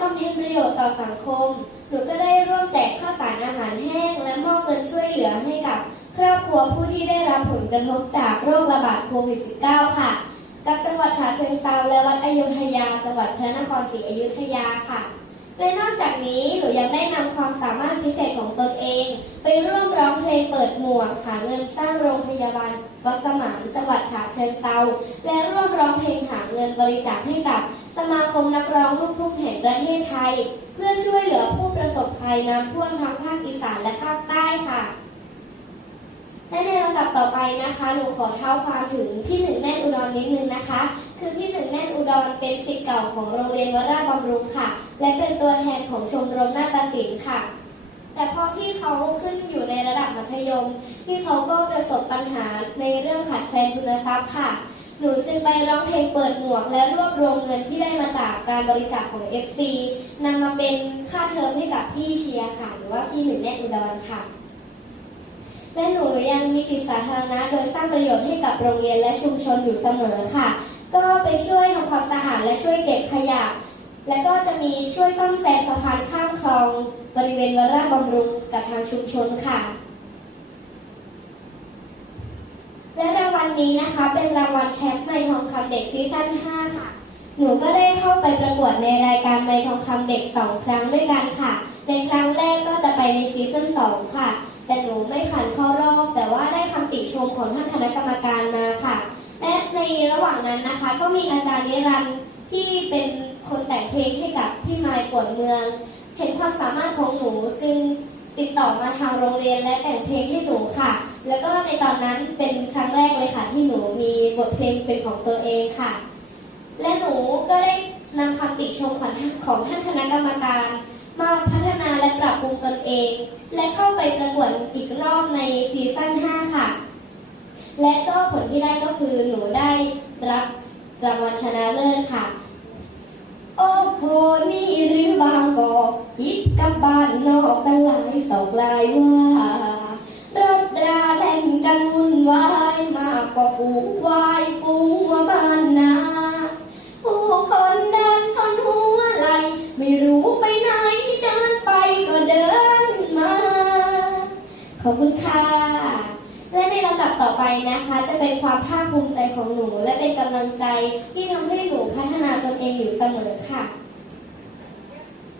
บำเพ็ญประโยชน์ต่อสังคม หนูก็ได้ร่วมแจกข้าวสารอาหารแห้ง และมอบเงินช่วยเหลือให้กับครอบครัวผู้ที่ได้รับผลกระทบจากโรคระบาดโควิด -19 ค่ะ กับจังหวัดฉะเชิงเทราและวัดอยุธยา จังหวัดพระนครศรีอยุธยาค่ะและนอกจากนี้หนูยังได้นำความสามารถพิเศษของตนเอง ไปร่วมร้องเพลงเปิดหมวกหาเงินสร้างโรงพยาบาลวัดสมานจังหวัดฉะเชิงเทราและร่วมร้องเพลงหาเงินบริจาคให้กับ สมาคมนักร้องลูกทุ่งแห่งประเทศไทย เพื่อช่วยเหลือผู้ประสบภัยน้ำท่วมทั้งภาคอีสานและภาคใต้ค่ะ และในลำดับต่อไปนะคะหนูขอเท้าความถึงพี่หนึ่งแน่นอุดรนิดนึงนะคะ คือพี่หนึ่งแน่นอุดรเป็นศิษย์เก่าของโรงเรียนวราบำรุงค่ะ และเป็นตัวแทนของชมรมนาฏศิลป์ค่ะแต่พอพี่เขาขึ้นอยู่ในระดับมัธยม พี่เขาก็ประสบปัญหาในเรื่องขาดแคลนทุนทรัพย์ค่ะ หนูจึงไปร้องเพลงเปิดหมวก และรวบรวมเงินที่ได้มาจากการบริจาคของ FC นำมาเป็นค่าเทอมให้กับพี่เชียร์ค่ะ หรือว่าพี่หนึ่งแน่อุดรค่ะ และหนูยังมีจิตสาธารณะโดยสร้างประโยชน์ให้กับโรงเรียนและชุมชนอยู่เสมอค่ะ ก็ไปช่วยทำความสะอาดและช่วยเก็บขยะ และก็จะมีช่วยซ่อมแซมสะพานข้ามคลอง บริเวณวราชบำรุงกับทางชุมชนค่ะรางวัล นี้นะคะ เป็นรางวัลแชมป์ไมทองคำเด็กซีซั่น5ค่ะ หนูก็ได้เข้าไปประกวดในรายการไมทองคำเด็ก 2 ครั้งด้วยกันค่ะ ในครั้งแรกก็จะไปในซีซั่น2ค่ะ แต่หนูไม่ผ่านเข้ารอบแต่ว่าได้คำติชมของท่านคณะกรรมการมาค่ะ และในระหว่างนั้นนะคะ ก็มีอาจารย์นิรันด์ที่เป็นคนแต่งเพลงให้กับพี่ไมค์ปวดเมือง เห็นความสามารถของหนูจึงติดต่อมาทางโรงเรียนและแต่งเพลงให้หนูค่ะ แล้วก็ในตอนนั้นเป็นครั้งแรกเลยค่ะ ที่หนูมีบทเพลงเป็นของตัวเองค่ะ และหนูก็ได้นำคำติชมของท่านของท่านคณะกรรมการ มาพัฒนาและปรับปรุงตนเอง และเข้าไปประกวดอีกรอบในซีซั่น5ค่ะ และก็ผลที่ได้ก็คือหนูได้รับรางวัลชนะเลิศค่ะ โอ้โหนี่หรือบางกอกยิบกับบ้านนอกกันหลายสอกลายว่า กกว่าฝูงควายฝูงวัวบ้านนาผู้คนเดินชนหัวไหลไม่รู้ไปไหนเดินไปก็เดินมา ขอบคุณค่ะ และในลำดับต่อไปนะคะ จะเป็นความภาคภูมิใจของหนู และเป็นกำลังใจที่ทำให้หนูพัฒนาตนเองอยู่เสมอค่ะ